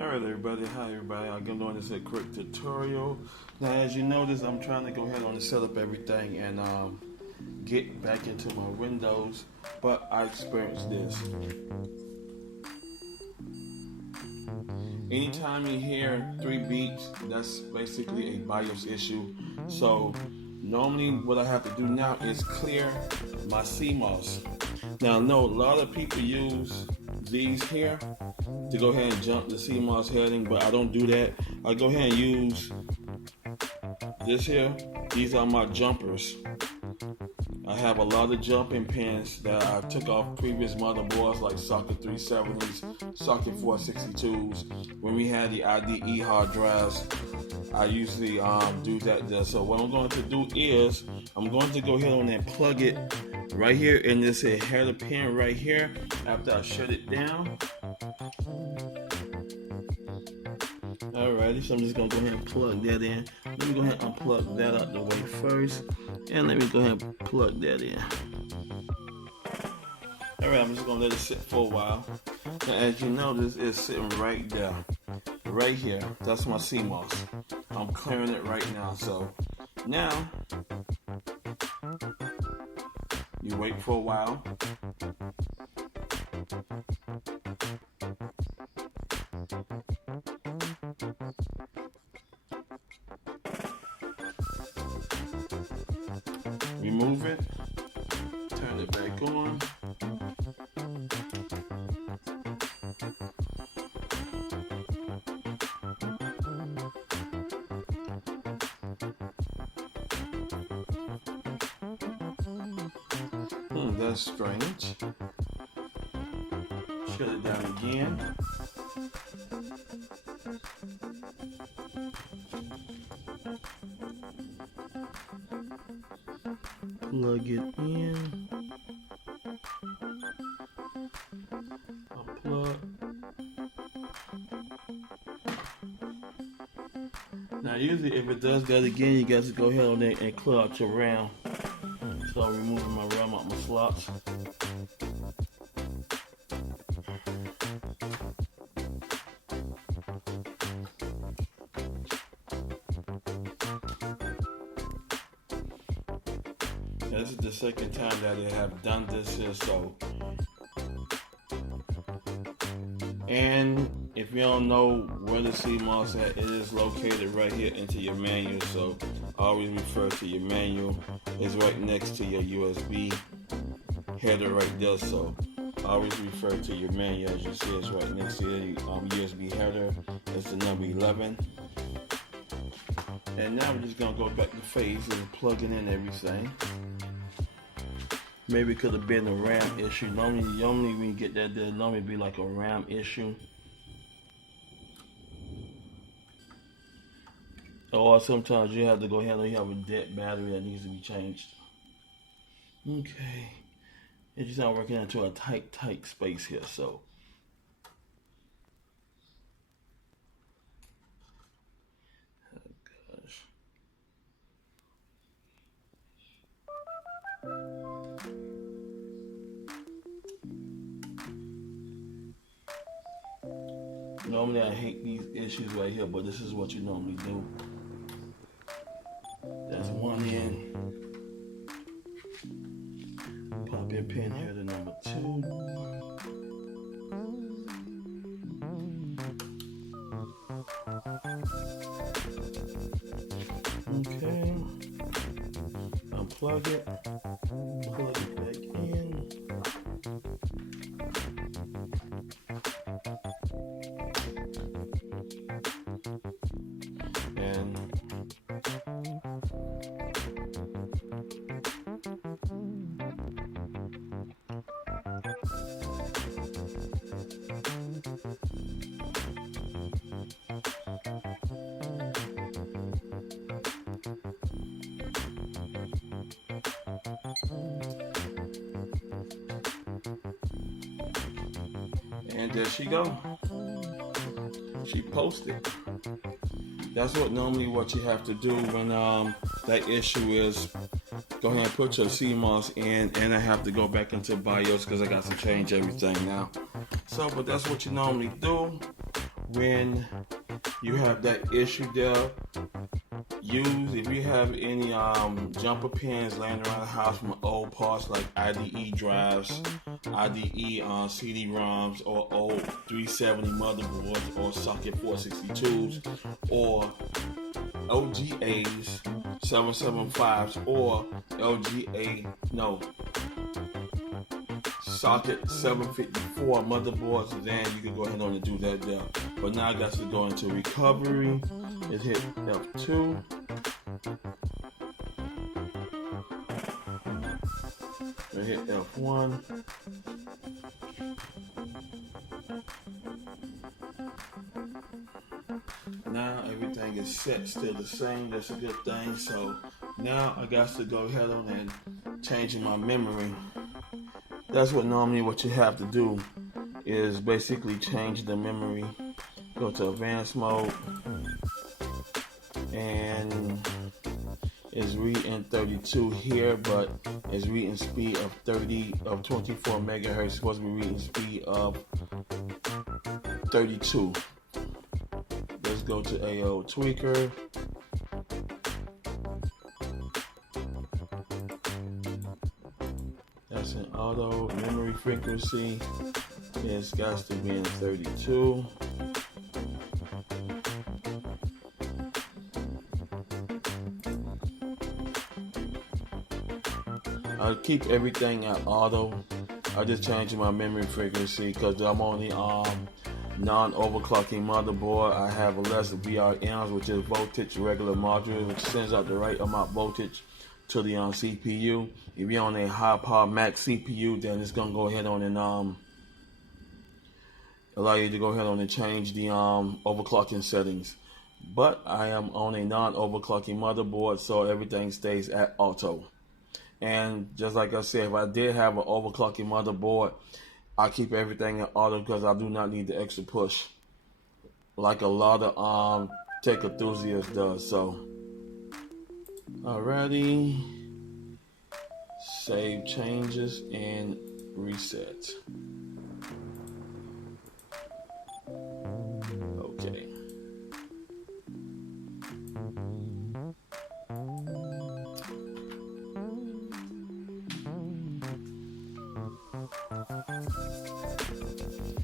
Alright everybody, hi everybody. I'm doing this a quick tutorial. Now as you notice, I'm trying to go ahead and set up everything and get back into my Windows, but I experienced this. Anytime you hear 3 beeps, that's basically a BIOS issue. So normally what I have to do now is clear my CMOS. Now I know a lot of people use these here to go ahead and jump the CMOS heading, but I don't do that. I go ahead and use this here. These are my jumpers. I have a lot of jumping pins that I took off previous motherboards like socket 370s, socket 462s. When we had the IDE hard drives, I usually do that there. So what I'm going to do is I'm going to go ahead and plug it right here in this header pin right here after I shut it down. Alrighty, so I'm just going to go ahead and plug that in. Let me go ahead and unplug that out the way first. And let me go ahead and plug that in. Alright, I'm just going to let it sit for a while. Now, as you notice, it's sitting right there. Right here. That's my CMOS. I'm clearing it right now. So, now, you wait for a while. Remove it, turn it back on. That's strange. Shut it down again. Plug it in. Unplug. Now usually if it does that again, you guys go ahead on and clear out your RAM. So I'm removing my RAM out my slots. This is the second time that I have done this here, so. And if you don't know where the CMOS at, it is located right here into your manual, so always refer to your manual. It's right next to your USB header right there, so always refer to your manual. As you see, it's right next to your USB header. It's the number 11. And now we're just gonna go back to phase and plug in everything. Maybe it could have been a RAM issue. Normally when you get that, there normally be like a RAM issue. Or sometimes you have to go ahead and you have a dead battery that needs to be changed. Okay. It's just not working into a tight space here, so. Oh gosh. Normally I hate these issues right here, but this is what you normally do. That's one in. Pop your pin here to number 2. Okay. Unplug it. Plug it back in. And there she go. She posted. That's normally what you have to do when that issue is. Go ahead and put your CMOS in, and I have to go back into BIOS because I got to change everything now. So, but that's what you normally do when you have that issue there, if you have any jumper pins laying around the house from old parts like IDE drives, IDE CD-ROMs, or old 370 motherboards, or socket 462s, or LGAs 775s, or socket 754 motherboards, then you can go ahead and do that there. But now I got to go into recovery. It hit F2. I hit F1. Now everything is set, still the same. That's a good thing. So now I got to go ahead on and changing my memory. That's what you have to do, is basically change the memory. Go to advanced mode, and it's reading 32 here, but it's reading speed of 24 megahertz. It's supposed to be reading speed of 32. Let's go to AO tweaker. That's an auto. Memory frequency is got to be in 32. I keep everything at auto. I just changed my memory frequency because I'm on the non-overclocking motherboard. I have a less VRMs, which is voltage regular module, which sends out the right amount of voltage to the CPU. If you're on a high power max CPU, then it's gonna go ahead on and allow you to go ahead on and change the overclocking settings. But I am on a non-overclocking motherboard, so everything stays at auto. And just like I said, if I did have an overclocking motherboard, I keep everything at auto because I do not need the extra push like a lot of tech enthusiasts does. So alrighty, save changes and reset. Okay.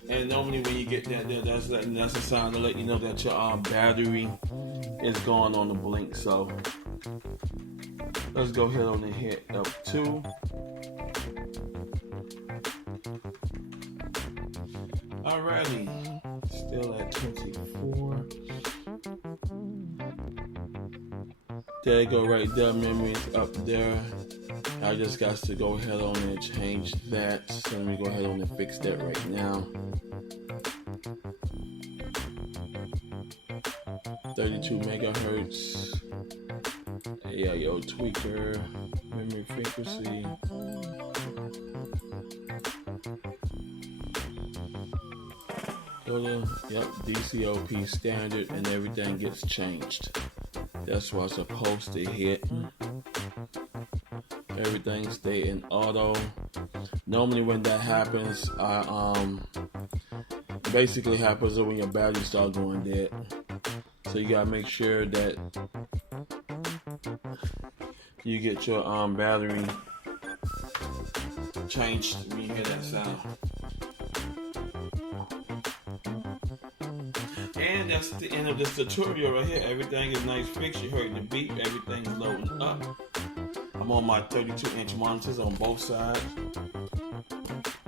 And normally when you get that there, that's a sign to let you know that your battery is going on the blink. So let's go ahead on and hit F2. Alrighty, still at 24. There you go, right there. Memory is up there. I just got to go ahead on and change that. So let me go ahead on and fix that right now. 32 megahertz. AIO tweaker. Memory frequency. Go to DCOP standard, and everything gets changed. That's what I'm supposed to hit. Everything stay in auto. Normally when that happens, basically happens when your battery starts going dead. So you gotta make sure that you get your battery changed when you hear that sound. And that's the end of this tutorial right here. Everything is nice fixed. You heard the beep. Everything is loading up. I'm on my 32-inch monitors on both sides.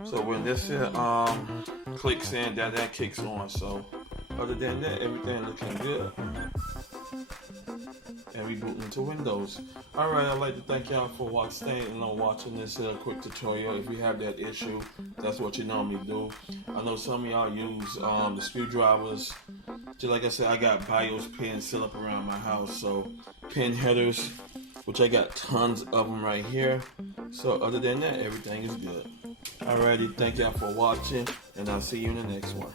So when this here, clicks in, that kicks on. So other than that, everything looking good. And rebooting into Windows. Alright, I'd like to thank y'all for watching this quick tutorial. If you have that issue, that's what you normally do. I know some of y'all use the screwdrivers. Just like I said, I got BIOS pins set up around my house. So pin headers, which I got tons of them right here. So other than that, everything is good. Alrighty, thank y'all for watching, and I'll see you in the next one.